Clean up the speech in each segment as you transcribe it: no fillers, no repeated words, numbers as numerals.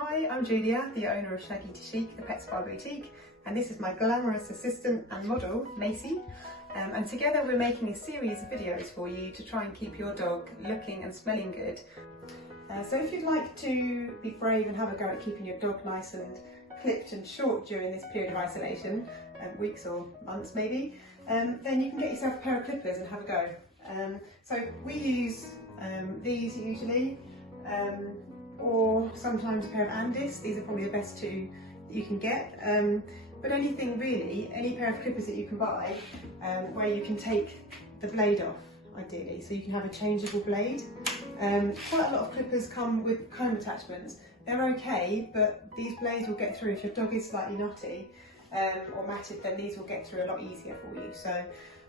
Hi, I'm Julia, the owner of Shaggy to Chic, the pet spa boutique, and this is my glamorous assistant and model, Macy. And together we're making a series of videos for you to try and keep your dog looking and smelling good. So if you'd like to be brave and have a go at keeping your dog nice and clipped and short during this period of isolation, weeks or months maybe, then you can get yourself a pair of clippers and have a go. So we use these usually, or sometimes a pair of Andis. These are probably the best two that you can get. But anything really, any pair of clippers that you can buy where you can take the blade off, ideally, so you can have a changeable blade. Quite a lot of clippers come with comb attachments. They're okay, but these blades will get through. If your dog is slightly knotty or matted, then these will get through a lot easier for you. So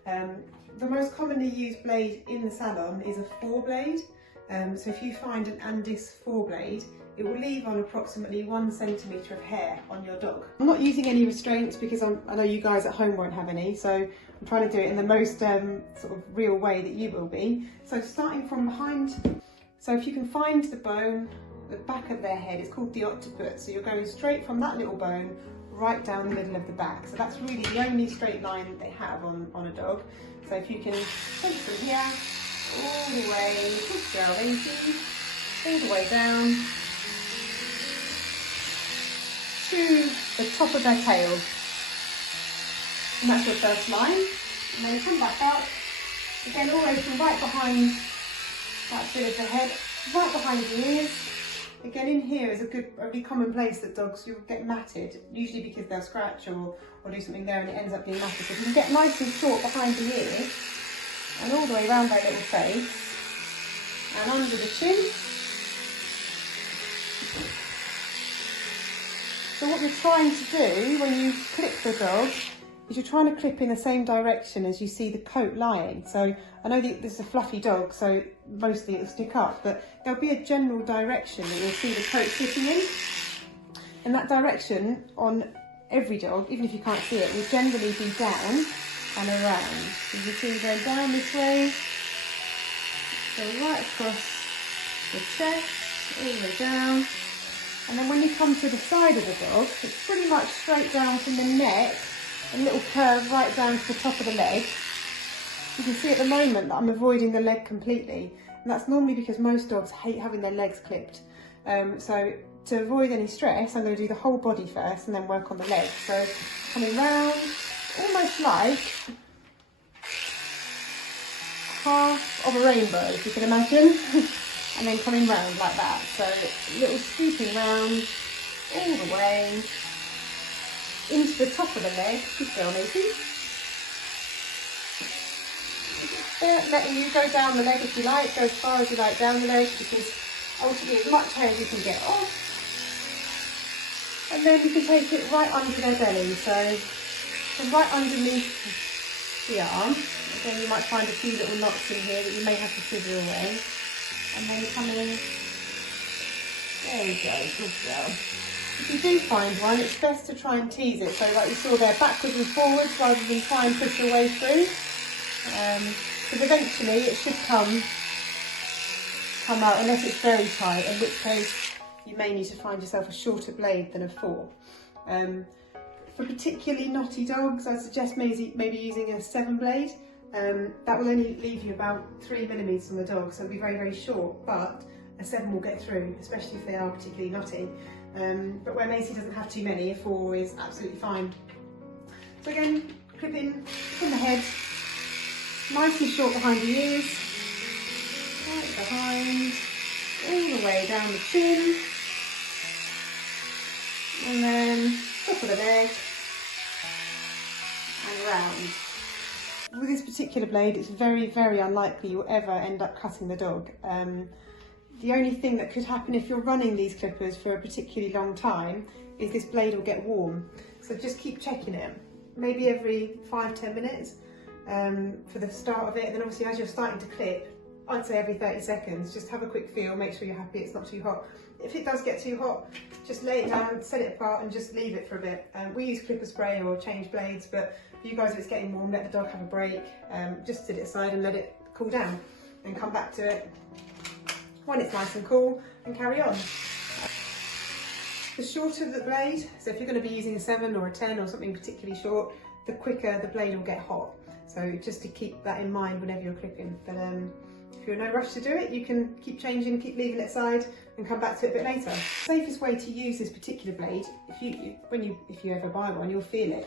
the most commonly used blade in the salon is a 4-blade. So if you find an Andis 4-blade, it will leave on approximately 1 centimetre of hair on your dog. I'm not using any restraints because I know you guys at home won't have any, so I'm trying to do it in the most sort of real way that you will be. So starting from behind, so if you can find the bone, the back of their head, it's called the occiput, so you're going straight from that little bone right down the middle of the back. So that's really the only straight line that they have on a dog. So if you can take it from here, all the way, good girl, Macy, all the way down to the top of their tail. And that's your first line. And then come back out, again all the way from right behind that bit of the head, right behind the ears. Again, in here is a really common place that dogs, you'll get matted, usually because they'll scratch or do something there and it ends up being matted. So if you can get nice and short behind the ear, and all the way around their little face, and under the chin. So what you're trying to do when you clip the dog is you're trying to clip in the same direction as you see the coat lying. So I know that this is a fluffy dog, so mostly it'll stick up, but there'll be a general direction that you'll see the coat sitting in. And that direction on every dog, even if you can't see it, will generally be down and around. So you see going down this way, go right across the chest, all the way down. And then when you come to the side of the dog, it's pretty much straight down from the neck, a little curve right down to the top of the leg. You can see at the moment that I'm avoiding the leg completely. And that's normally because most dogs hate having their legs clipped. So to avoid any stress, I'm going to do the whole body first and then work on the legs. So coming round, almost like half of a rainbow, if you can imagine, and then coming round like that. So a little scooping round all the way into the top of the leg. Good girl, Macy. Letting you go down the leg if you like, go as far as you like down the leg, because ultimately as much hair as you can get off. And then you can take it right under their belly, so right underneath the arm. Again, you might find a few little knots in here that you may have to scissor away. And then coming in, there we go, good girl. If you do find one, it's best to try and tease it, so like you saw there, backwards and forwards rather than try and push your way through. Because eventually it should come out, unless it's very tight, in which case you may need to find yourself a shorter blade than a 4. For particularly knotty dogs, I suggest maybe using a 7-blade. That will only leave you about 3 millimetres on the dog, so it'll be very, very short, but a 7 will get through, especially if they are particularly knotty. But where Macy doesn't have too many, a 4 is absolutely fine. So again, clipping from the head, nice and short behind the ears, right behind, all the way down the chin, and then top of the leg, and round. With this particular blade, it's very, very unlikely you'll ever end up cutting the dog. The only thing that could happen if you're running these clippers for a particularly long time is this blade will get warm. So just keep checking it, maybe every 5-10 minutes for the start of it. And then obviously as you're starting to clip, I'd say every 30 seconds, just have a quick feel, make sure you're happy it's not too hot. If it does get too hot, just lay it down, set it apart and just leave it for a bit. We use clipper spray or change blades, but for you guys, if it's getting warm, let the dog have a break, just sit it aside and let it cool down and come back to it when it's nice and cool and carry on. The shorter the blade, so if you're going to be using a 7 or a 10 or something particularly short, the quicker the blade will get hot. So just to keep that in mind whenever you're clipping. But if you're in no rush to do it, you can keep changing, keep leaving it aside and come back to it a bit later. The safest way to use this particular blade, if you ever buy one, you'll feel it.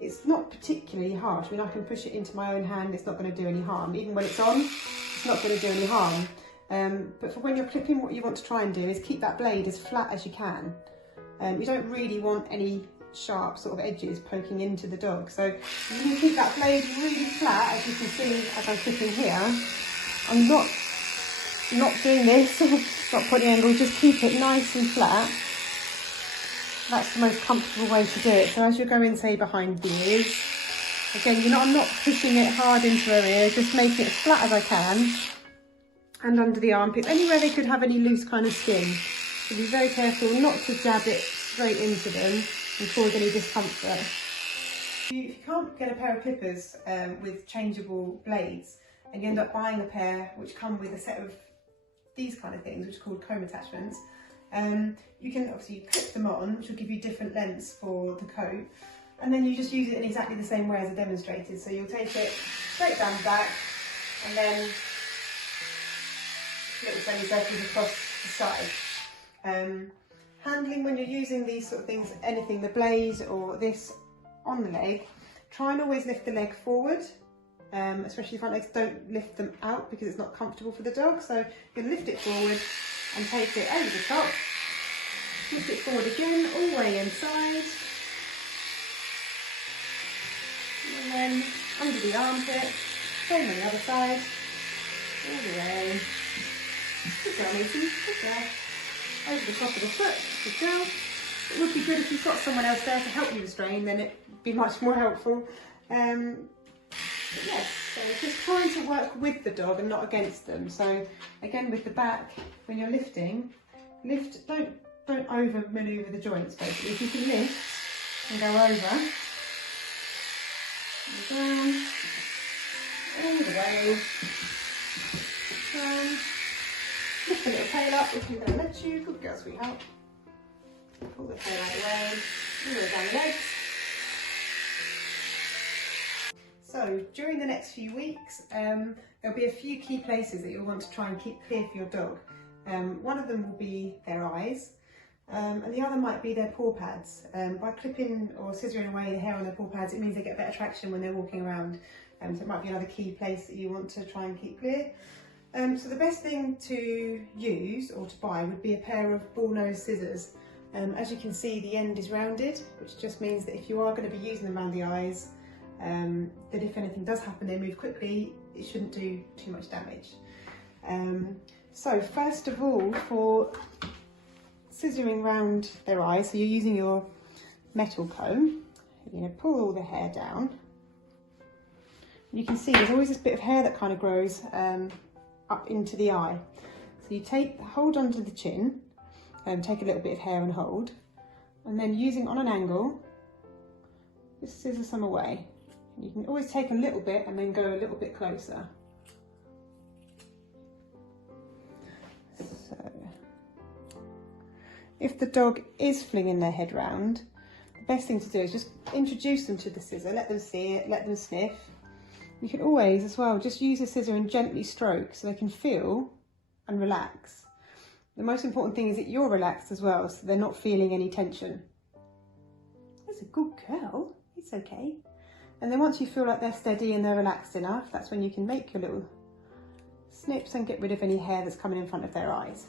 It's not particularly harsh. I mean, I can push it into my own hand, it's not going to do any harm. Even when it's on, it's not going to do any harm. But for when you're clipping, what you want to try and do is keep that blade as flat as you can. You don't really want any sharp sort of edges poking into the dog. So you can keep that blade really flat, as you can see as I'm clipping here. I'm not doing this, not putting angle, just keep it nice and flat. That's the most comfortable way to do it. So as you're going, say, behind the ears, again, I'm not pushing it hard into her ear, just making it as flat as I can. And under the armpits, anywhere they could have any loose kind of skin. So be very careful not to jab it straight into them and cause any discomfort. If you can't get a pair of clippers with changeable blades, and you end up buying a pair which come with a set of these kind of things, which are called comb attachments, you can obviously clip them on, which will give you different lengths for the coat, and then you just use it in exactly the same way as I demonstrated. So you'll take it straight down the back and then little semicircles across the side. Handling when you're using these sort of things, anything, the blade or this on the leg, try and always lift the leg forward, especially the front legs. Don't lift them out because it's not comfortable for the dog. So you're going to lift it forward and take it over the top, lift it forward again, all the way inside, and then under the armpit, same on the other side, all the way. Good girl, Lucy, good girl. Over the top of the foot, good girl. It would be good if you've got someone else there to help you restrain, then it'd be much more helpful. But yes, so just trying to work with the dog and not against them. So again, with the back, when you're lifting, don't over manoeuvre the joints basically. If you can lift and go over, and down, all the way, down. Lift the little tail up if you're going to let you. Good girl, sweetheart. Pull the tail out of the way. All the way down the legs. So during the next few weeks, there'll be a few key places that you'll want to try and keep clear for your dog. One of them will be their eyes, and the other might be their paw pads. By clipping or scissoring away the hair on their paw pads, it means they get better traction when they're walking around. So it might be another key place that you want to try and keep clear. So the best thing to use or to buy would be a pair of bull-nose scissors. As you can see, the end is rounded, which just means that if you are going to be using them around the eyes, that if anything does happen, they move quickly, it shouldn't do too much damage. So first of all, for scissoring round their eyes, so you're using your metal comb, you're going to pull all the hair down. You can see there's always this bit of hair that kind of grows up into the eye. So you hold onto the chin, take a little bit of hair and hold, and then using on an angle, just scissor some away. You can always take a little bit and then go a little bit closer. So, if the dog is flinging their head round, the best thing to do is just introduce them to the scissor, let them see it, let them sniff. You can always, as well, just use a scissor and gently stroke so they can feel and relax. The most important thing is that you're relaxed as well, so they're not feeling any tension. That's a good girl, it's okay. And then once you feel like they're steady and they're relaxed enough, that's when you can make your little snips and get rid of any hair that's coming in front of their eyes.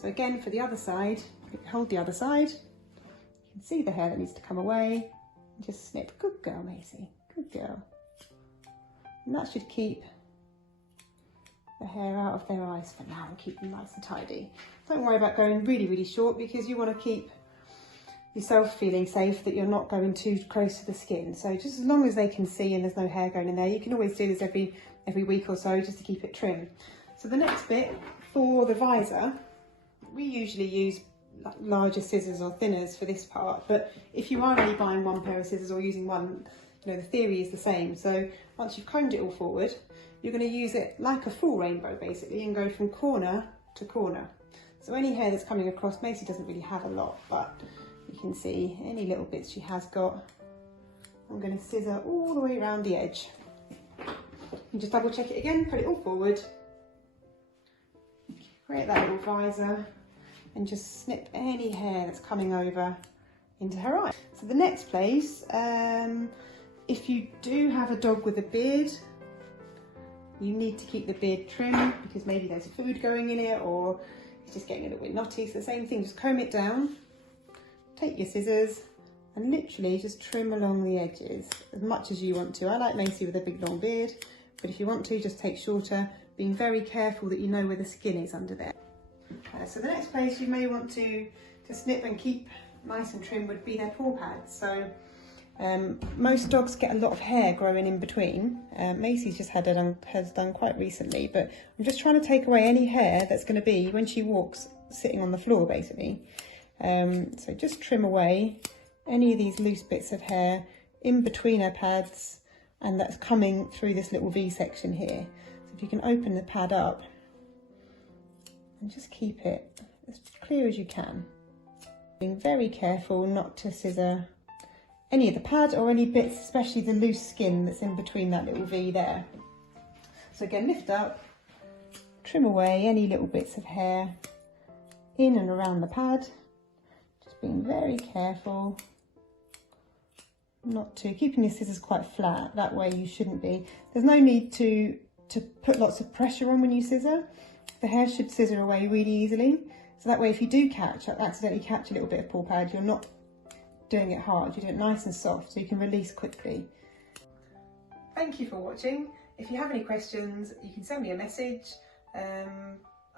So again, for the other side, hold the other side. You can see the hair that needs to come away. Just snip. Good girl, Macy. Good girl. And that should keep the hair out of their eyes for now and keep them nice and tidy. Don't worry about going really, really short because you want to keep yourself feeling safe that you're not going too close to the skin. So just as long as they can see and there's no hair going in there, you can always do this every week or so just to keep it trim. So the next bit for the visor, we usually use larger scissors or thinners for this part, but if you are only buying one pair of scissors or using one, the theory is the same. So once you've combed it all forward, you're going to use it like a full rainbow basically and go from corner to corner. So any hair that's coming across, Macy doesn't really have a lot, but you can see any little bits she has got. I'm going to scissor all the way around the edge. And just double check it again, put it all forward. Create that little visor and just snip any hair that's coming over into her eye. So the next place, if you do have a dog with a beard, you need to keep the beard trim because maybe there's food going in it or it's just getting a little bit knotty. So the same thing, just comb it down, take your scissors and literally just trim along the edges as much as you want to. I like Macy with a big long beard, but if you want to, just take shorter, being very careful that you know where the skin is under there. So the next place you may want to snip and keep nice and trim would be their paw pads. So most dogs get a lot of hair growing in between. Macy's just has done quite recently, but I'm just trying to take away any hair that's going to be when she walks sitting on the floor basically. So just trim away any of these loose bits of hair in between her pads, and that's coming through this little V section here. So if you can open the pad up and just keep it as clear as you can. Being very careful not to scissor any of the pad or any bits, especially the loose skin that's in between that little V there. So again, lift up, trim away any little bits of hair in and around the pad. Just being very careful not to, keeping your scissors quite flat, that way you shouldn't be. There's no need to put lots of pressure on when you scissor. The hair should scissor away really easily. So that way if you do accidentally catch a little bit of paw pad, you're not doing it hard, you do it nice and soft so you can release quickly. Thank you for watching. If you have any questions, you can send me a message.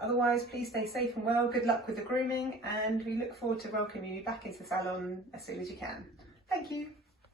Otherwise, please stay safe and well. Good luck with the grooming, and we look forward to welcoming you back into the salon as soon as you can. Thank you.